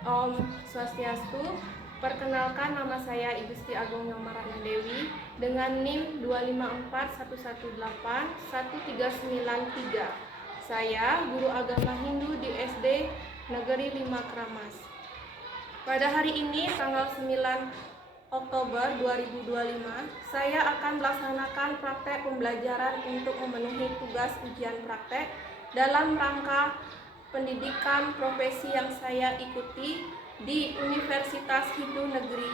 Om Swastiastu. Perkenalkan, nama saya Ibu Siti Agung Yomaratna Dewi dengan NIM 25411813993. Saya guru agama Hindu di SD Negeri 5 Kramas. Pada hari ini tanggal 9 Oktober 2025, saya akan melaksanakan praktek pembelajaran untuk memenuhi tugas ujian praktek dalam rangka pendidikan profesi yang saya ikuti di Universitas Hindu Negeri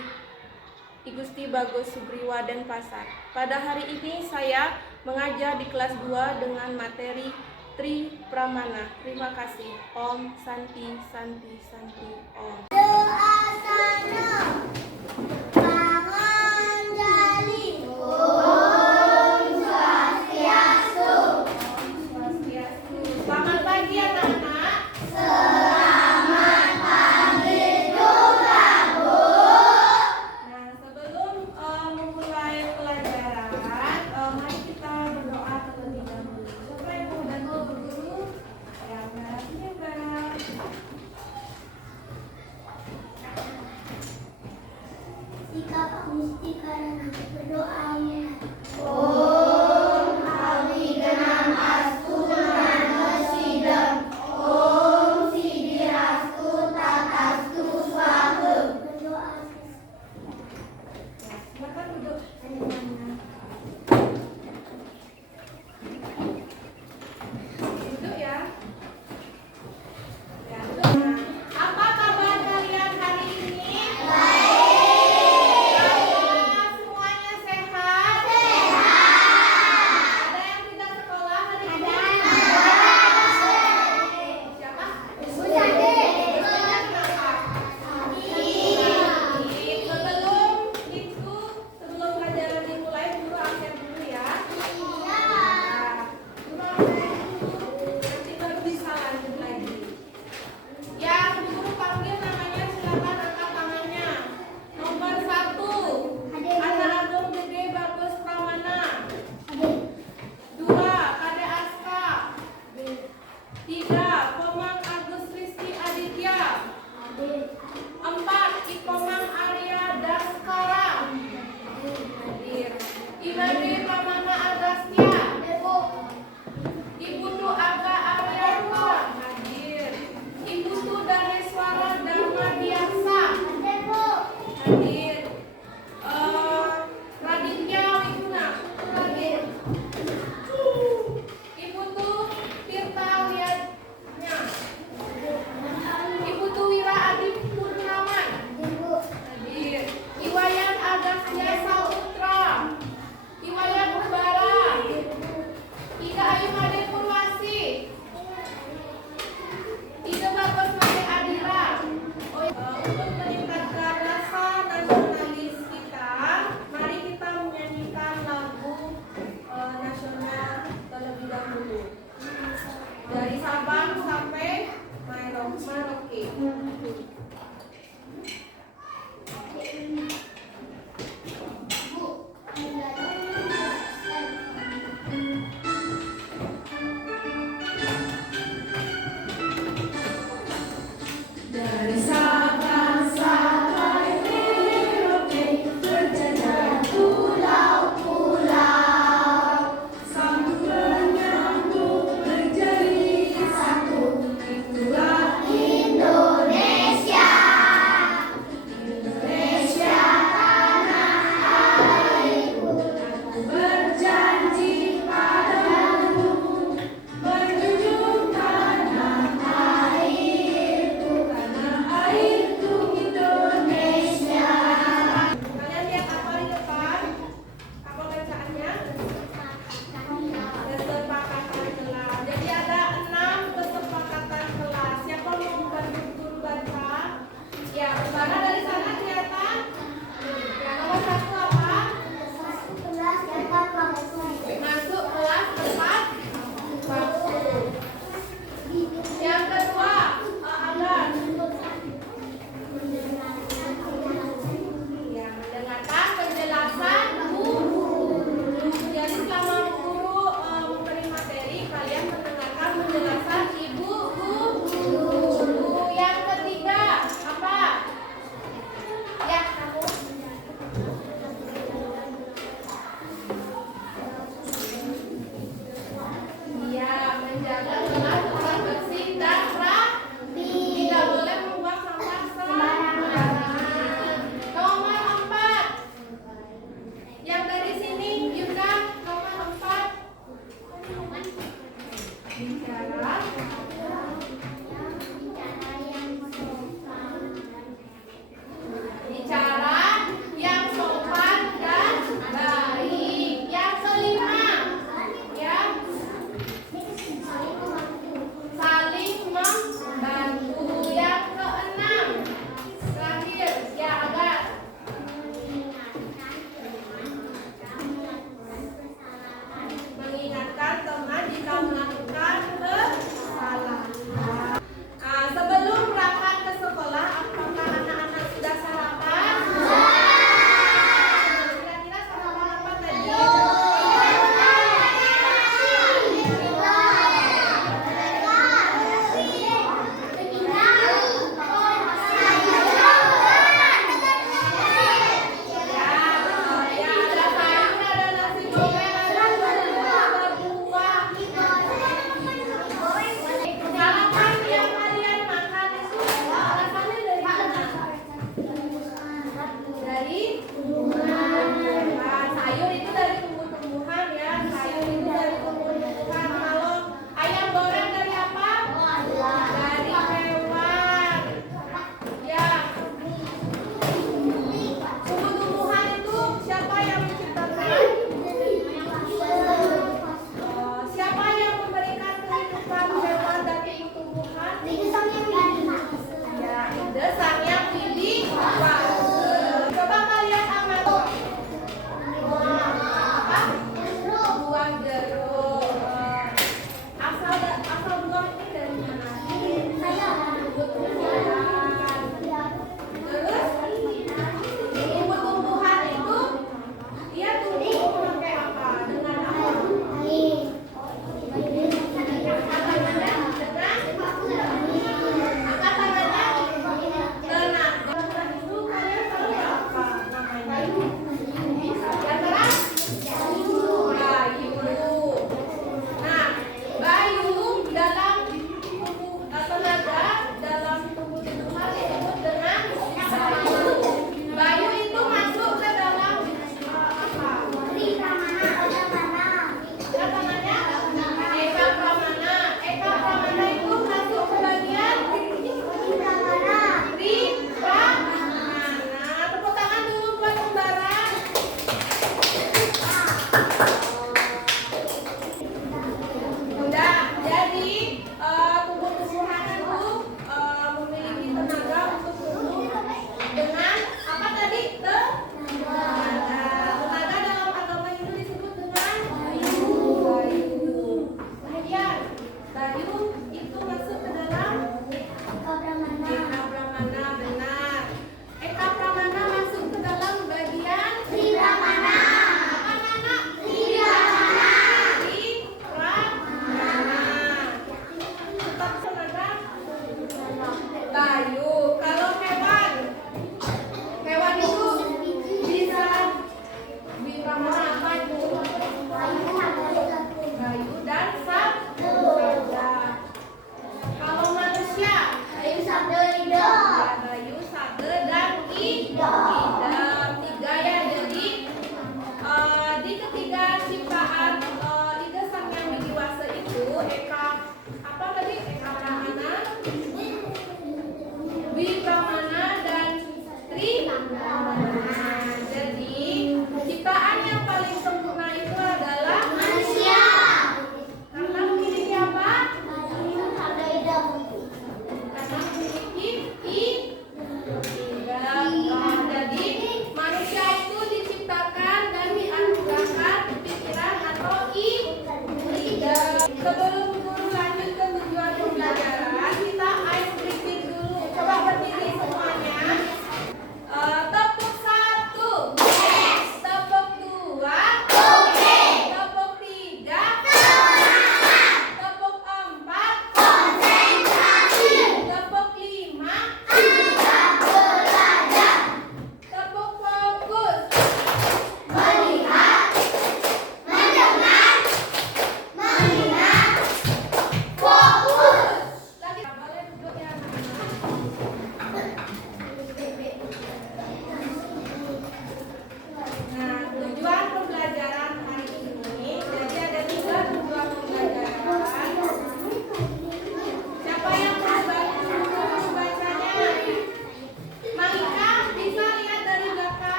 I Gusti Bagus Subri Denpasar. Pada hari ini saya mengajar di kelas 2 dengan materi Tri Pramana. Terima kasih. Om Santi Santi Santi Om. Selamat pagi anak-anak. Selamat pagi juga, Bu. Nah, sebelum memulai pelajaran, mari kita berdoa terlebih dahulu. Siapa yang mau bantu berguru? Ya, merahnya bel. Sikap mesti karena berdoa. Silakan duduk. Duduk ya. Ya, duduk. Nah, apa kabar kalian hari ini? Baik. Semuanya sehat? Ada yang tidak sekolah hari ini? Siapa? Kenapa? Sebelum pelajaran dimulai, guru absen dulu ya. Nah, guru absen dulu, nanti baru bisa lanjut lagi. Yang guru panggil namanya, silakan angkat tangannya. Nomor 1, Anak Agung Gede Bagus Pramana. 2, Kade Aska. 3, Komang Agus Rizky Aditya. 4, Ikomang Arya Daskara. Hadir. Ibade Pramana Agastya. Ibu Tu Aga Aryarta. Hadir. Ibu Tu Daneswara Dharma Biasa. Hadir. Raditya Wiguna. Hadir. Ibu Tu Tirta Wiyadnya. Ibu Tu Wira Adi Purnawan. Hadir. Iwayan Agastya Saputra. Iwayan Ubara. Ika Ayu Made Purwasi. Ika Bagus Made Adira. Untuk meningkatkan rasa nasionalis kita, mari kita menyanyikan lagu nasional terlebih dahulu. Dari Sabang sampai Merauke. Dari Sabang sampai Merauke, berjajar pulau-pulau, sambung menyambung menjadi satu, itulah Indonesia.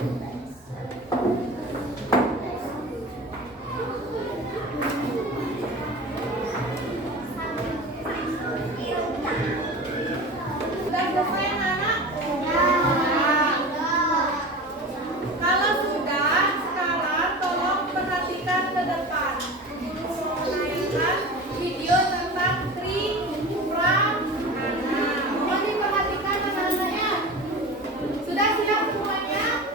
Sudah selesai anak? Sudah. Kalau sudah, sekarang tolong perhatikan ke depan. Guru mau naikkan video tentang Tripranana. Mohon diperhatikan anak-anaknya. Sudah siap semuanya?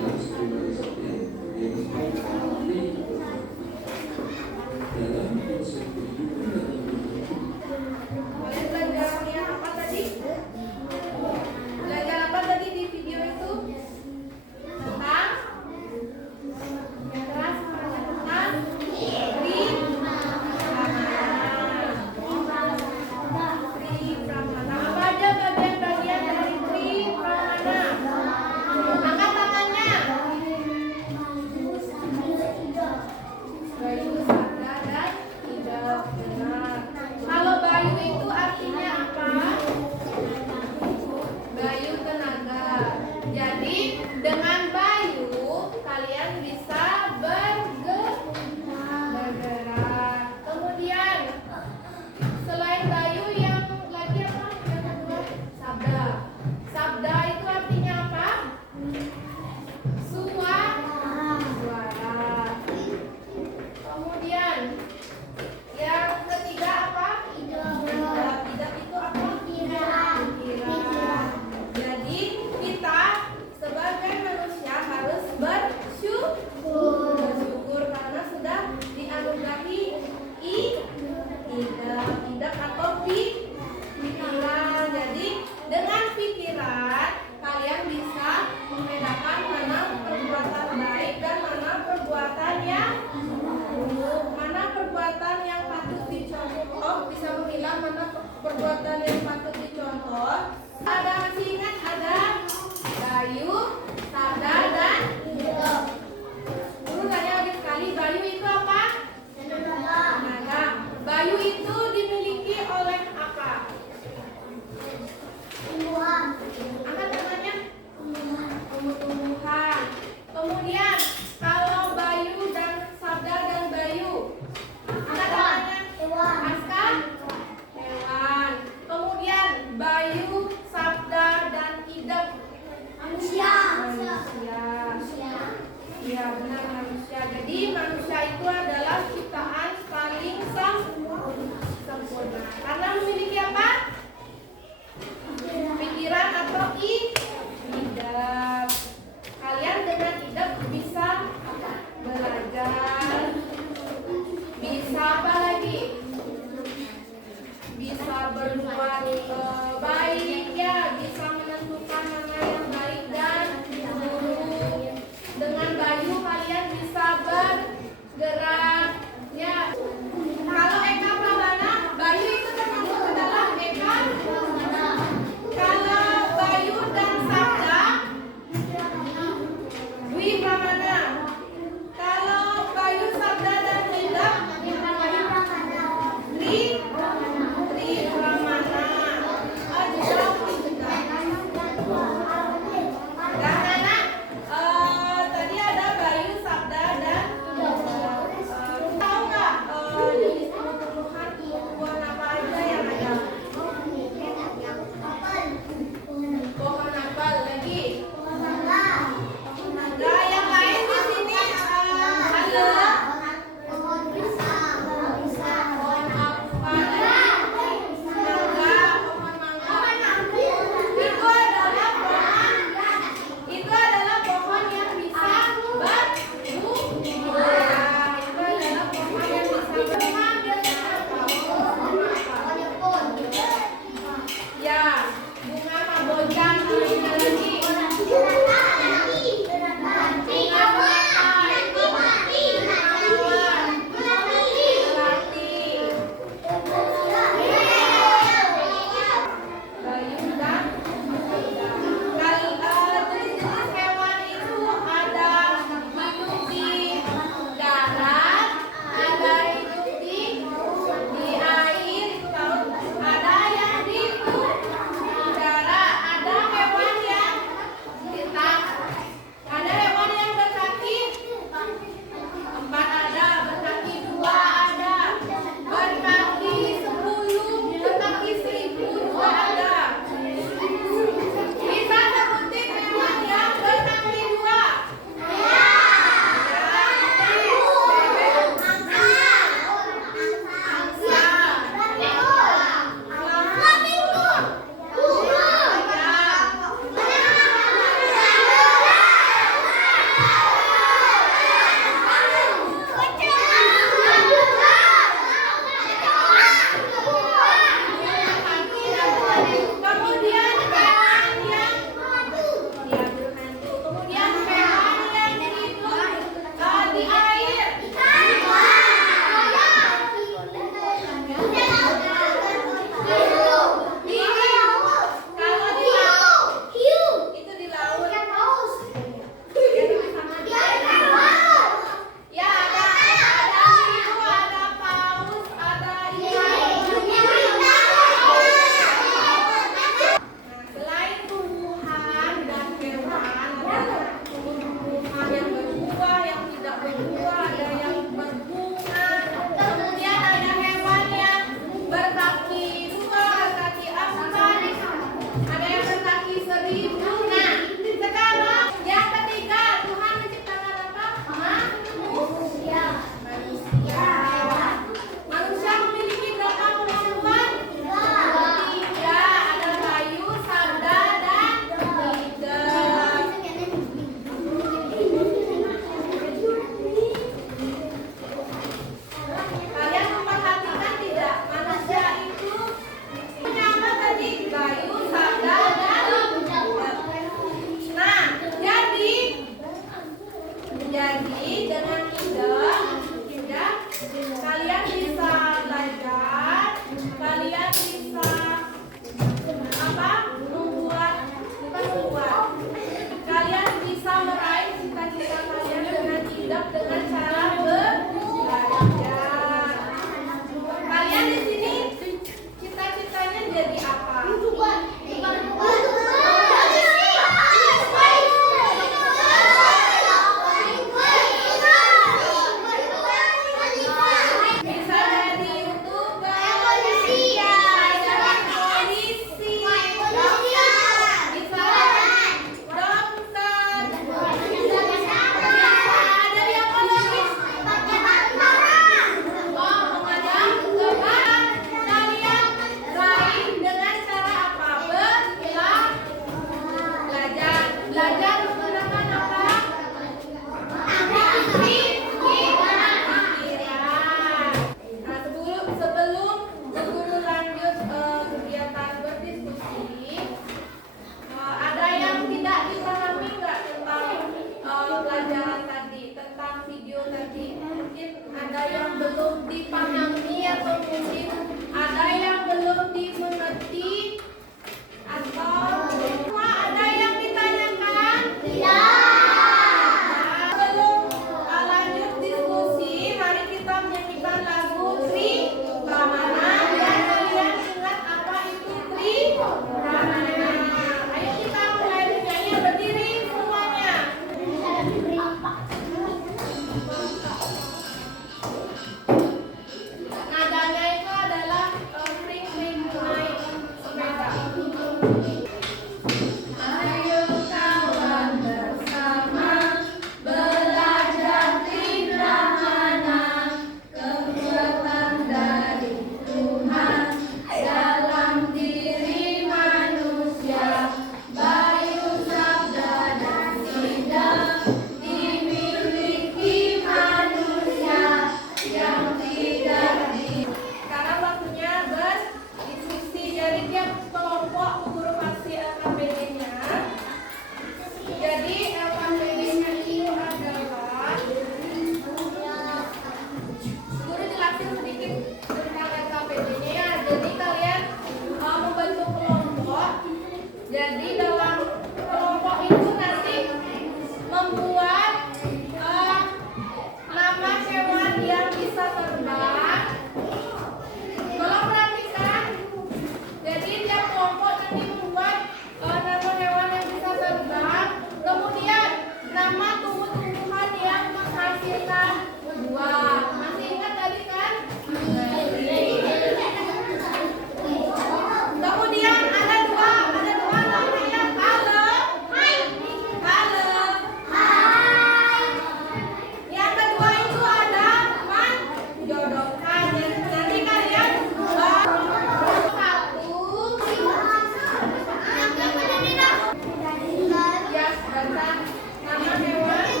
Nama hewan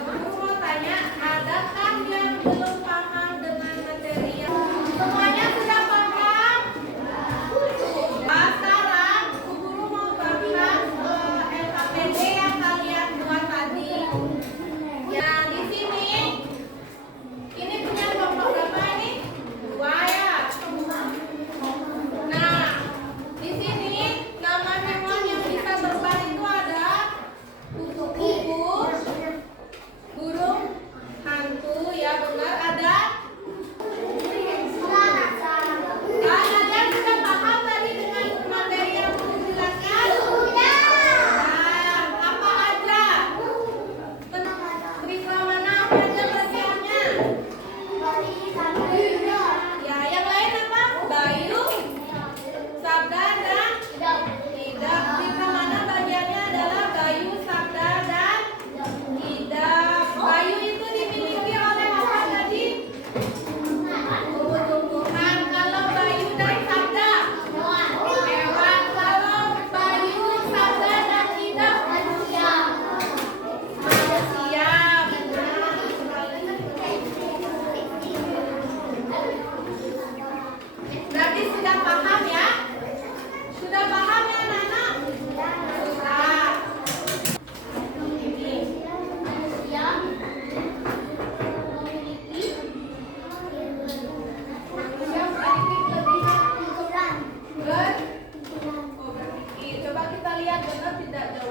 Guru mau tanya, adakah yang belum paham dengan materi yang semuanya sudah paham? Nah, sekarang guru mau bahas LKPD yang kalian buat tadi. Ya, di sini ini punya kelompok berapa ini? 2 ya. Nah, di sini nama hewan yang bisa terbang itu ada kupu-kupu, burung hantu, ya benar ada. Kalian sudah paham tadi dengan materi yang guru jelaskan? Nah, apa aja? Periksa mana apa aja bagiannya? Ya, yang lain apa? Bayu, sabda, dan tidak. Periksa mana bagiannya adalah bayu, sabda, dan tidak. Bayu itu dimiliki oleh apa tadi? Tumbuh-tumbuhan. Kalau bayu dan sabda, hewan. Kalau bayu, sabda, dan tidak, manusia. Benar. Berarti sudah paham ya? Sudah paham ya anak-anak? Sudah. Ini. Manusia memiliki kelebihan berpikir. Coba kita lihat benar tidak jawabannya.